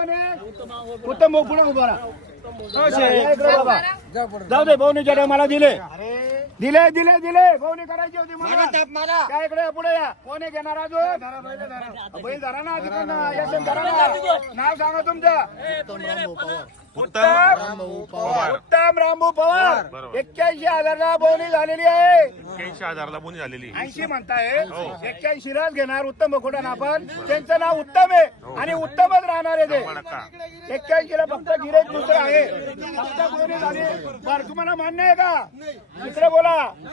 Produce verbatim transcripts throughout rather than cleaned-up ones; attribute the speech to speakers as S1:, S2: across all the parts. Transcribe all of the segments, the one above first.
S1: कोण आहे? उत्तम भाऊ पुढे उभा राहा. जाऊ दे भाऊनी मला दिले दिले दिले दिले भाऊनी करायची होती मला. त्या इकडे पुढे या. कोणी घेणार अजून? बैल धरा ना तिकडनं. यशवंत धरा ना. नाव सांगा तुमचं. उत्तम उत्तम रामभाऊ पवार. एक्क्याऐंशी हजारला बोनी झालेली आहे.
S2: एक्क्याऐंशी हजारला बोनी झालेली.
S1: ऐंशी म्हणताय एक्क्याऐंशी लाच घेणार उत्तम खोडा आपण. त्यांचं नाव उत्तम आहे आणि उत्तमच राहणार आहे ते. एक्क्याऐंशी ला फक्त गिरेज दुसरं आहे. फक्त बोनी झाली. बरं तुम्हाला मान्य आहे का? दुसरं बोला.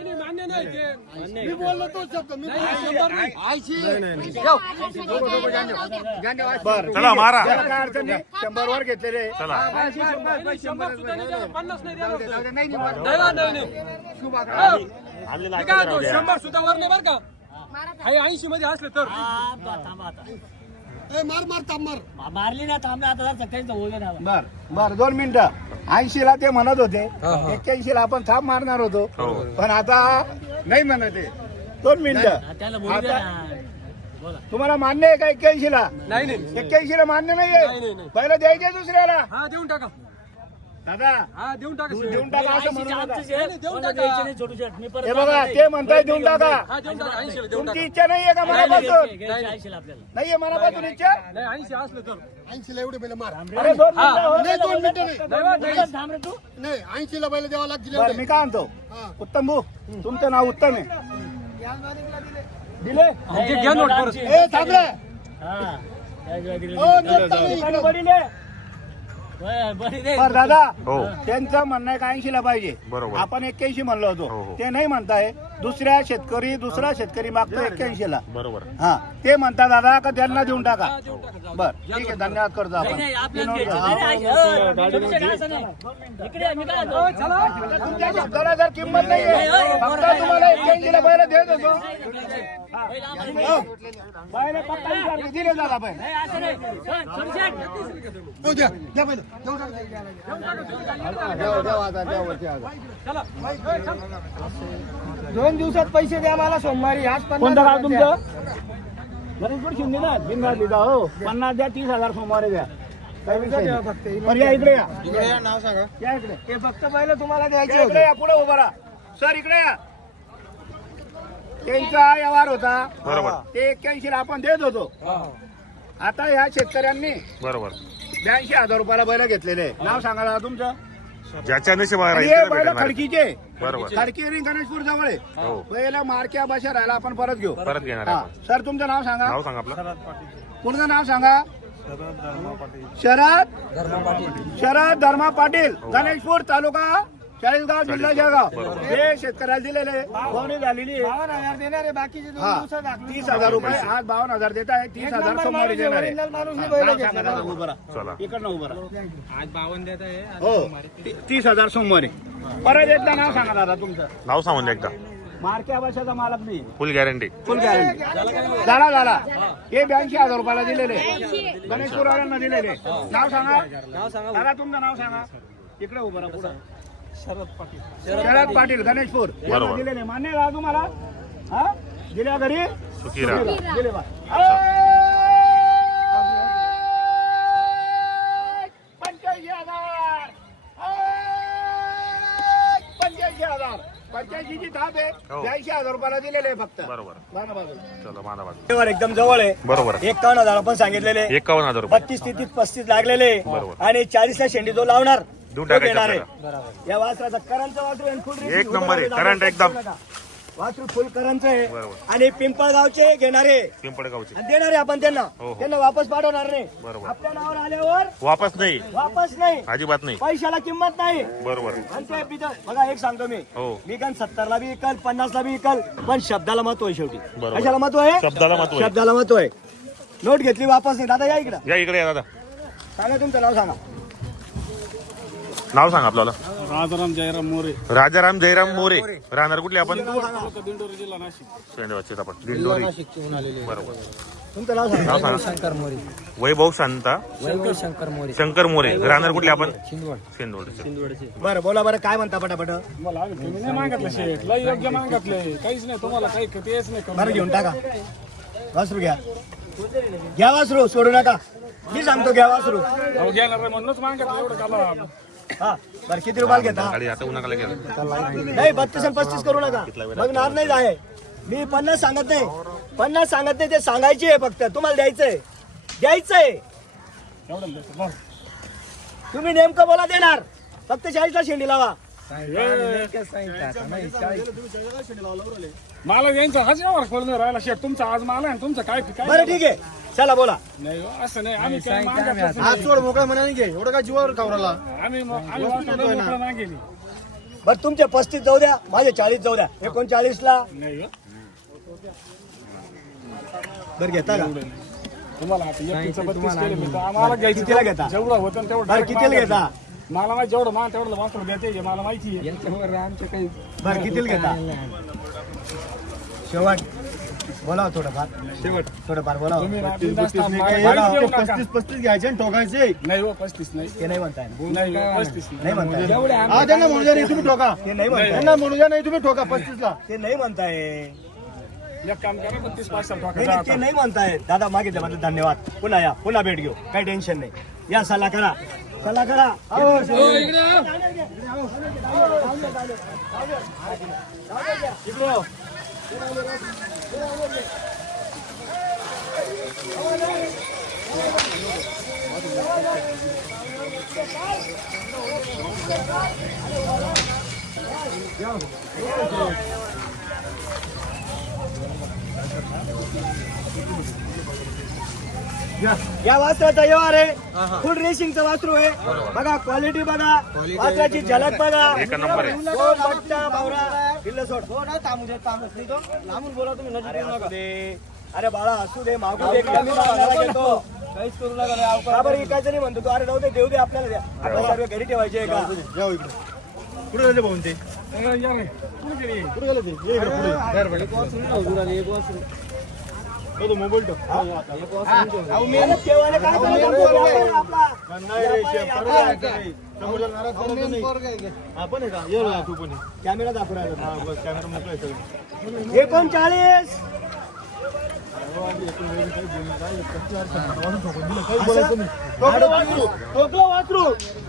S3: मी बोललो तो शब्द मी
S1: बरं
S2: चला मारा.
S1: काय अडचण नाही. शंभर वर घेतलेले.
S2: चला
S4: शंभर सुद्धा वर नाही बर का. ऐंशी मध्ये असले तर
S3: मार मार थांब मार
S5: मारली ना थांबले आता सकाळीच होऊ दे ना.
S1: बर बर दोन मिनिटं. ऐंशी ला ते म्हणत होते. एक्क्याऐंशी ला आपण थाप मारणार होतो पण आता नाही म्हणत आहे. दोन मिनिटं.
S5: त्याला बोलू दे ना. बोला.
S1: तुम्हाला मान्य आहे का एक्क्याऐंशी ला?
S4: नाही नाही
S1: एक्क्याऐंशी ला मान्य नाहीये. पहिलं द्यायचे दुसऱ्याला.
S4: हा देऊन टाका.
S1: दादा
S4: हा देऊन टाका.
S1: देऊन टाका असं म्हणू नका.
S5: आमचीच आहे. कोणाला द्यायची नाही छोटू शेट. मी परत
S1: हे बघा ते म्हणताय देऊन टाका.
S4: हा देऊन टाका. ऐंशी देऊन
S1: तुमची
S4: टाका.
S1: इच्छा नाहीये का मनापासून?
S5: घ्यायची ऐंशीला आपल्याला.
S1: नाहीये मनापासून इच्छा?
S4: नाही ऐंशी असले तर
S3: ऐंशी ला एवढे बैल मार
S1: अरे दोन मिनिटं हो.
S3: नाही दोन मिनिटं नाही
S4: नाही बा, नाही.
S5: थांब रे तू.
S3: नाही ऐंशी ला बैल द्यावा लागतील
S1: बरं मी काय म्हणतो उत्तम भाऊ तुमचं नाव उत्तम आहे. दिले
S4: ते घ्या नोट परत.
S3: ए थांबले
S5: हा. काय दिलं दिलं.
S3: ओ नोट चालू इकडं.
S5: बरं, बरं दे.
S1: बरं दादा
S2: हो
S1: त्यांचं म्हणणं आहे का ऐंशी ला पाहिजे.
S2: बरोबर.
S1: आपण एक्क्याऐंशी म्हणलो
S2: हो,
S1: होतो.
S2: हो.
S1: ते नाही म्हणताय. दुसऱ्या शेतकरी दुसरा शेतकरी मागतो एक्क्याऐंशी ला.
S2: बरोबर.
S1: हा ते म्हणता दादा का त्यांना देऊन टाका.
S4: हा, देऊन टाका. जाऊ.
S1: बर ठीक आहे धन्यवाद करतो
S5: नाही,
S1: आपण.
S5: नाही, आपल्याला घ्यायचं. नाही, नाही, ऐंशी. छोटू शेट असं नाही. इकडे ये, मी काय म्हणतो.
S4: हो, चला.
S1: तुमच्या शब्दाला जर किंमत नाहीये फक्त तुम्हाला एक्क्याऐंशी ला पहिला देत होतो.
S5: पहिलं आम्हाला
S1: हो. पहिला पक्का विचार दिले दादा पण.
S5: नाही, असं नाही. हं, छोटू शेट.
S3: हो द्या द्या बैल देऊ टाका.
S1: दोन दिवसात पैसे द्या मला सोमवारी. आज कोणतं गाव तुमचं? गणेशपूर शिंदे ना बिनगाव लिहिता हो. पन्नास द्या तीस हजार सोमवारी द्या. काही विषय नाही. बरं, या इकडे या.
S3: नाव सांगा
S1: या इकडे. हे फक्त पहिलं तुम्हाला द्यायचे इकडे या. पुढे उभा राहा. सर इकडे या. त्यांचा व्यवहार होता
S2: बरोबर.
S1: ते एक्क्याऐंशी ला आपण देत होतो. आता ह्या शेतकऱ्यांनी
S2: बरोबर.
S1: ब्याऐंशी हजार रुपयाला बैल घेतलेले. नाव सांगा दादा तुमचं.
S2: ज्याच्या नशिबावर
S1: आणि
S2: आहे
S1: हे
S2: त्याला
S1: बैल
S2: भेटेल.
S1: खडकीचे.
S2: बरोबर.
S1: खडकी आणि गणेशपूर जवळ आहे.
S2: हो
S1: पहिला मार्क्या भाषा राहिला आपण परत घेऊ.
S2: परत घेणार
S1: हा.
S2: आहे आपण.
S1: सर तुमचं नाव सांगा.
S2: नाव सांगा आपलं.
S1: पूर्ण नाव सांगा. शरद शरद धर्मा पाटील. गणेशपूर तालुका चाळीसगाव जिल्हा जळगाव.
S2: बरोबर.
S1: हे शेतकऱ्याला दिलेले कोणी झालेली बावन्न हजार देणार आहे. बाकीचे तीस हजार रुपये. आज बावन्न हजार देत आहे. तीस हजार सोमवारी देणार आहे. नाव सांगा दादा. उभं राहा.
S2: चला
S1: इकडनं उभं राहा.
S4: आज बावन्न देत आहे.
S1: हो ती- तीस हजार सोमवारी. परत एकदा नाव सांगा दादा तुमचं.
S2: नाव सांगून द्या एकदा.
S1: मार्क्या भाषाचा मालक नाही.
S2: Full guarantee.
S1: Full guarantee. झाला झाला. हे ब्याऐंशी हजार रुपयाला दिलेले. गणेशपुरावाल्यांना दिलेले. नाव सांगा.
S4: नाव सांगा.
S1: दादा तुमचं नाव सांगा. इकडे उभं राहा. पुढं शरद पाटील. शरद पाटील गणेशपूर. यांना
S2: बरोबर.
S1: दिलेले. मान्य का तुम्हाला? हा दिल्या घरी
S2: सुखी राहा.
S1: दिले बा. पंच्याऐंशी हजार. पंच्याऐंशी हजार. पंच्याऐंशी ची थाप आहे.
S2: हो.
S1: ब्याऐंशी हजार रुपयाला दिलेले फक्त.
S2: बरोबर.
S1: बाजू बाजूला.
S2: चला माझा बाजू.
S1: एकदम जवळ आहे.
S2: बरोबर.
S1: एकावन्न हजार आपण सांगितलेले.
S2: एकावन्न हजार रुपये.
S1: बत्तीस तेहतीस पस्तीस लागलेले.
S2: बरोबर.
S1: आणि चाळीस ला शेंडी जो लावणार
S2: देऊन
S1: तो
S2: टाकायचं
S1: देणार आहे.
S2: आपल्याला.
S1: या वासराचा करंटचं वासरू आहे. Full race.
S2: एक नंबर आहे. करंट एकदम.
S1: वासरू फुल करंटचं आहे.
S2: बरोबर.
S1: आणि पिंपळगावचे घेणारे
S2: पिंपळगावची.
S1: आणि देणारे आपण त्यांना.
S2: हो, हो.
S1: त्यांना वापस पाठवणार नाही.
S2: बरोबर.
S1: आपल्या नावावर आल्यावर
S2: वापस नाही.
S1: वापस नाही.
S2: अजिबात नाही.
S1: पैशाला किंमत नाही.
S2: बरोबर.
S1: आणि ते बिद- बघा एक सांगतो मी.
S2: हो
S1: मी पण सत्तर ला बी विकल पन्नास ला बी विकल पण शब्दाला महत्व आहे शेवटी.
S2: बरोबर.
S1: कशाला महत्व आहे?
S2: शब्दाला महत्व आहे.
S1: शब्दाला महत्व आहे. नोट घेतली वापस नाही. दादा या इकडं.
S2: या इकडे या दादा.
S1: सांगा तुमचं नाव सांगा.
S2: नाव सांगा आपल्याला.
S4: राजाराम जयराम मोरे.
S2: राजाराम जयराम मोरे. राहणार कुठले आपण?
S4: दिंडोरी जिल्हा नाशिक.
S2: शेंडवाचे आपण दिंडोरी. बरोबर.
S1: तुमचं नाव सांगा.
S2: नाव सांगा.
S5: शंकर मोरे.
S2: वैभव शांता
S5: वैभव शंकर मोरे.
S2: शंकर मोरे. राहणार कुठले आपण?
S5: शिंदवड.
S2: शेंदोड.
S5: शिंदवडचे.
S1: बरं बोला बरं काय म्हणता पटापट.
S4: मला आम्ही तुम्ही नाही मागितलं शेठ. लय योग्य मागितले. काहीच नाही तुम्हाला काही तेच नाही.
S1: बरं घेऊन टाका. वासरू घ्या. घ्या वासरू सोडू नका. मी सांगतो घ्या वासरू
S4: अहो घेणार आहे म्हणूनच मागत एवढं काला.
S1: हा बरं किती रुपयाला घेता
S2: गाडी आता उन्हाकाला गेलं
S1: नाही बत्तीस आणि पस्तीस करू नका मग नाद नाही आहे मी पन्नास सांगत नाही पन्नास सांगत नाही ते सांगायची आहे फक्त तुम्हाला द्यायचंय द्यायचंय
S4: एवढं द्यायचं. बरं.
S1: तुम्ही नेमकं बोला देणार फक्त चाळीसला शेंडी लावा
S4: मला यांचा हाच यावर कळून राहिला शेट तुमचा आज मला आहे तुमचं काय काय
S1: बरं ठीक आहे चला बोला
S4: नाही हो, असं नाही आम्ही काय मागत
S3: आज सोड मोकळा म्हणाने घे एवढं काय जीवावर खावराला
S4: आम्ही मग- आम्ही वाटलं मोकळं मागेली
S1: बरं तुमचे पस्तीस जाऊ द्या माझे चाळीस जाऊ द्या एकोणचाळीस ला
S4: नाही हो.
S1: बरं घेता का
S4: एवढं नाही. तुम्हाला आता एकटीचं बत्तीस केले मी तर आम्हाला घ्यायचं
S1: कितीला घेता?
S4: जेवढं होतं ना तेवढं
S1: बरं
S4: direct
S1: कितीला
S4: मागायचं.
S1: घेता
S4: मला माहिती जेवढं मान तेवढं वासरू देते मला माहिती आहे
S1: बरं कितीला घेता शेवट बोला थोडंफार
S4: शेवट
S1: थोडंफार बोला
S4: तुम्ही ना बिनधास्त मागा.
S1: काय?
S4: काहीच देऊ नका.
S3: पस्तीस पस्तीस घ्यायचे आणि ठोकायचे
S4: नाही हो पस्तीस नाही
S1: ते नाही म्हणताय
S4: नाही हो, पस्तीस
S1: नाही
S4: नाही
S1: म्हणताय
S3: हा त्यांना म्हणू द्या नाही तुम्ही ठोका
S1: ते नाही म्हणताय
S3: त्यांना म्हणू द्या नाही तुम्ही ठोका पस्तीस ला
S1: ते नाही म्हणताय
S4: एक काम करा बत्तीस पाच
S1: नाही, नाही, ते नाही म्हणताय दादा मागितल्याबद्दल धन्यवाद पुन्हा या पुन्हा भेट घेऊ काही टेन्शन नाही या सल्ला करा सल्ला करा हो, शेवटी. इकडे हो. या वासराचा व्यवहार आहे फुल रेसिंगचं वासरू आहे बघा क्वालिटी बघा वासराची झलक बघा
S2: एक नंबर आहे.
S1: दोन बट्टा, बावरा, किल्लं सोड. अरे असू दे. अरे बाळा असू दे मागू दे कमी भावाला घेतो काहीच करू नका का बरं विकायचं नाही म्हणतो तू अरे जाऊ दे देऊ दे आपल्याला द्या आपण सर्व घरी ठेवायचे का
S3: जाऊ इकडे कुठे जाते भाऊन ते
S4: कुठे गेली?
S3: कुठे गेले ते ये इकडे पुढे बाहेर पडा. तो तो मोबाईल ठेव.
S1: अरे ठेवायला काय करायचं? व्यापार आपला.
S3: नाही रे, शेफ, करू द्या, काही. समोरच्या नाराज करायचं नाही. आपण आहे का ये ना तू पण ये.
S1: कॅमेरा दाखवू राहिला.
S3: हा बस कॅमेरा मोकळा आहे सगळं.
S1: एकोणचाळीस
S3: काही बोलायचं नाही. टोकलं वासरू, टोकलं वासरू.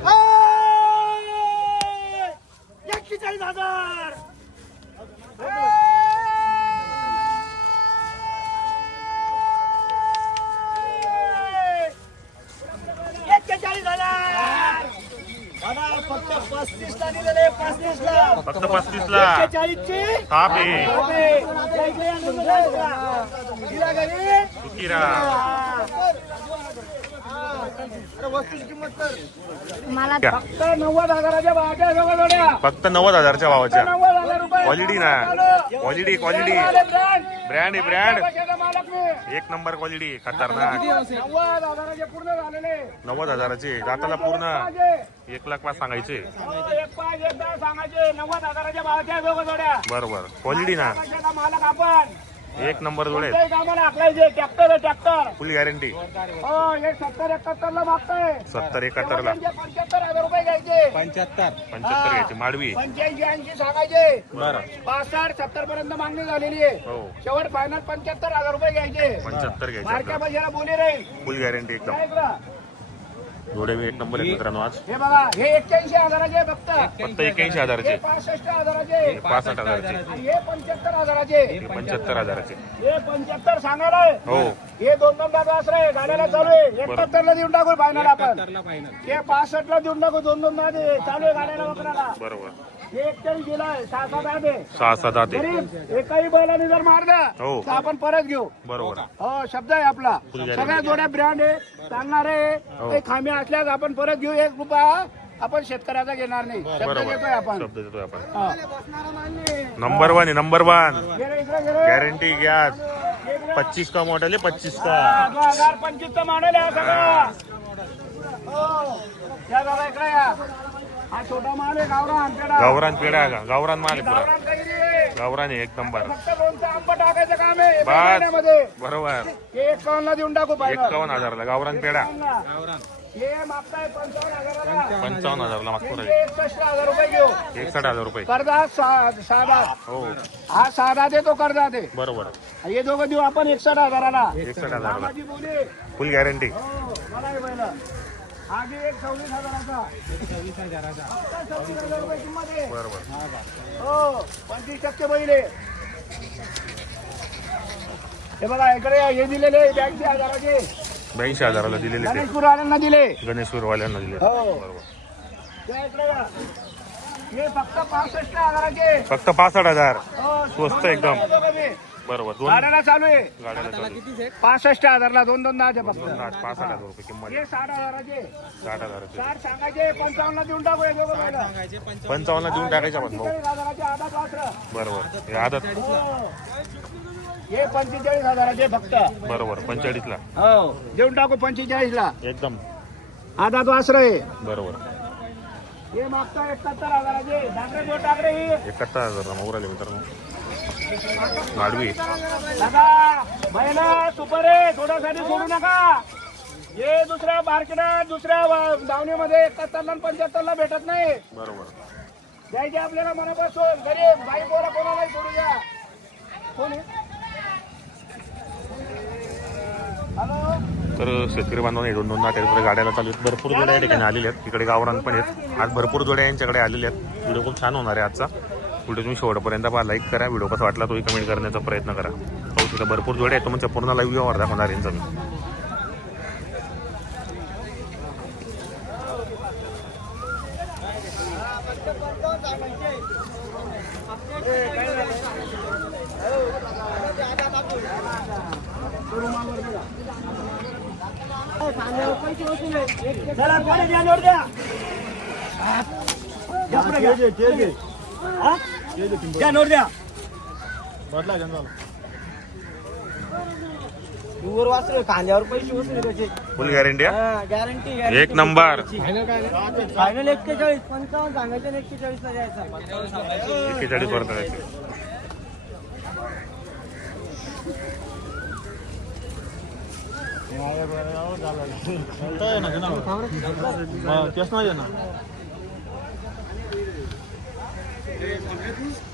S1: एक्केचाळीस हजार एक्केचाळीस हजार दादा फक्त पस्तीस ला दिलेले पस्तीस ला
S2: फक्त पस्तीस ला
S1: एक्केचाळीस ची
S2: ताप आहे
S1: दिला घरी
S2: सुकिरा
S5: मला
S2: क्या?
S1: फक्त नव्वद हजाराच्या भावाच्या जवळ जोड्या
S2: फक्त नव्वद हजारच्या भावाच्या
S1: नव्वद हजार रुपये
S2: क्वालिटी ना क्वालिटी क्वालिटी ब्रँड आहे ब्रँड
S1: मालक मी
S2: एक नंबर क्वालिटी खतरनाक
S1: नव्वद हजाराचे पूर्ण झालेले
S2: नव्वद हजाराचे दाताला पूर्ण एक लाख पाच सांगायचे
S1: एक पाच एक दहा सांगायचे नव्वद हजाराच्या भावाच्या दोघं जोड्या
S2: बरोबर क्वालिटी ना
S1: पैशाचा मालक आपण
S2: एक नंबर जोडे
S1: ते कामाला आखलायचे ट्रॅक्टर आहे ट्रॅक्टर
S2: फुल गॅरंटी
S1: हो एक सत्तर एकाहत्तर ला मागताय
S2: सत्तर एकाहत्तर ला
S1: पंच्याहत्तर हजार रुपये घ्यायचे
S2: पंच्याहत्तर घ्यायचे माडवी
S1: पंच्याऐंशी ऐंशी सांगायचे
S2: बरं
S1: पासष्ट सत्तर पर्यंत मागणी झालेली आहे
S2: हो
S1: शेवट फायनल पंच्याहत्तर हजार रुपये घ्यायचे
S2: पंच्याहत्तर
S1: मार्क्या
S2: घ्यायचे
S1: पैशाला बोली राहील
S2: फुल गॅरंटी एकदम
S1: काय इकडं?
S2: जोडे बी एक नंबर आहे मित्रांनो आज
S1: हे बघा हे एक्क्याऐंशी हजाराचे आहे फक्त
S2: फक्त एक्याऐंशी
S1: हे
S2: हजाराचे
S1: पासष्ट हजाराचे
S2: पासष्ट हजाराचे
S1: आणि हे पंच्याहत्तर हजाराचे
S2: हे पंच्याहत्तर हजाराचे
S1: हे पंच्याहत्तर सांगायला
S2: हो
S1: हे दोन दोन दादा असं आहे गाड्याला चालू आहे एकाहत्तर ला देऊन टाकू फायनल आपण हे पासष्ट ला देऊन टाकू दोन दोन दादे चालू आहे गाड्याला वगैरे
S2: बरोबर
S1: हे एकचाळीस दिलाय सहा सात दादे
S2: सहा सात आते
S1: गरीब एकाही बैलाने जर मारलं
S2: हो.
S1: तर आपण परत घेऊ
S2: बरोबर
S1: हो शब्द आहे आपला
S2: Full guarantee.
S1: सगळ्या जोड्या ब्रँड आहे चालणार आहे
S2: हो.
S1: काही खामी असल्यास आपण परत घेऊ एक रुपया आपण शेतकऱ्याचा घेणार नाही शब्द
S2: बरोबर
S1: देतोय आपण
S2: शब्द देतोय आपण
S1: हा.
S2: नंबर वन आहे नंबर वन
S1: गेले इकडे गेले.
S2: गॅरंटी घ्या पच्चीस का मॉडेल आहे पच्चीस का
S1: दोन हजार पंचवीस चा मॉडेल आहे हा सगळा हो या दादा इकडे या हा छोटा माल आहे गावरान पेढा
S2: गावरान पेढा का गावरान माल आहे पुरा
S1: गावरान कैरी आहे.
S2: गावरान आहे एक नंबर
S1: फक्त लोणचं आंबा टाकायचं काम आहे एका
S2: बस
S1: महिन्यामध्ये.
S2: बरोबर
S1: हे एकावन्न ला देऊन टाकू पाहिजे
S2: एक्कावन्न हजारला गावरान पेढा
S1: हे मागताय पंचावन्न हजाराला
S2: पंचावन्न हजारला मागतो रे
S1: हे एकसष्ट हजार रुपये घेऊ
S2: एकसठ हजार रुपये
S1: कर्जा सा- साधा
S2: हो
S1: हा साधा दे तो कर्जा दे
S2: बरोबर
S1: हे दोघं देऊ आपण एकसष्ट हजाराला
S2: एकसठ हजारला
S1: कामाची बोली
S2: फुल गॅरंटी.
S1: हो मला हे बैल आधी एक सव्वीस हजाराचा
S4: सव्वीस हजाराचा
S1: फक्त सव्वीस हजार रुपये किंमत आहे.
S2: बरोबर.
S1: हो पंचवीस टक्के बैल आहे. हे बघा इकडे हे दिलेले ब्याऐंशी हजाराचे
S2: ब्याऐंशी हजाराला दिलेले ते
S1: गणेशपूर वाल्यांना दिले.
S2: गणेशपूरवाल्यांना दिले.
S1: हो.
S2: बरोबर.
S1: त्या इकडे या. हे फक्त पासष्ट हजाराचे.
S2: फक्त पासष्ट हजार.
S1: हो,
S2: स्वस्त
S1: दोन
S2: एकदम.
S1: दोन दोघं बी.
S2: बरोबर. दोन
S1: गाड्याला चालू आहे
S2: गाड्याला चालू.
S1: पासष्ट हजारला दोन दोन दहाचे फक्त.
S2: दोन लाख पासष्ट हजार रुपये किंमत.
S1: हे साठ हजाराचे.
S2: साठ हजाराचे.
S1: साठ सांगायचे पंचावन्नला देऊन टाकू हे दोघं बैल.
S2: पंचावन्न देऊन टाकायचं आपण भाऊ.
S1: पंचेचाळीस हजाराचे आधात वासरं.
S2: बरोबर. हे आदत.
S1: हो. हे पंचेचाळीस हजाराचे फक्त.
S2: बरोबर. पंचेचाळीस ला
S1: हो देऊन टाकू पंचेचाळीस ला
S2: एकदम.
S1: आधात वासर आहे.
S2: बरोबर.
S1: हे मागता एकाहत्तर हजाराचे. डांगरे जो टाकरे ही
S2: एकाहत्तर हजार मोराले मित्रांनो. गाडवी.
S1: दादा महिला सुपर आहे थोड्यासाठी सोडू नका. हे दुसऱ्या मार्केटात दुसऱ्या दावणीमध्ये एकाहत्तरला पंच्याहत्तरला भेटत नाही.
S2: बरोबर.
S1: द्यायचे आपल्याला मनापासून गरीब बाई पोरा कोणालाही सोडू द्या. कोण आहे? हॅलो
S2: तर शेतकरी बांधवांनी दोन दोन नाट्याकडे गाड्याला चालू आहेत. भरपूर जोड्या या ठिकाणी आलेल्या आहेत. तिकडे गावरान पण आहेत. आज भरपूर जोड्या यांच्याकडे आलेल्या आहेत. व्हिडिओ खूप छान होणार आहे आजचा. व्हिडिओ तुम्ही शेवटपर्यंत पहा. लाईक करा. व्हिडिओ कसा वाटला तोही कमेंट करण्याचा प्रयत्न करा. हो तिथं भरपूर जोड्या आहेत. तुमच्या पूर्ण लाईव्ह व्यवहार दाखवणार यांचा मी.
S1: चला कोणी द्या नोट द्या. द्या पुढे घ्या.
S3: ते घे, ते घे.
S1: हा? द्या नोट द्या.
S3: बदला जनरल.
S5: दूर वासरे खांद्यावर पैसे वसूल त्याचे.
S2: Full guarantee.
S5: गॅरंटी
S2: एक नंबर.
S5: फायनल एक्केचाळीस पंचावन्न सांगायचे एक्केचाळीस ला द्यायचा.
S2: एकेचाळीस पर्यंत द्यायचे.
S3: चालतंय ना जनावर. हा, तेच नाही आहे ना.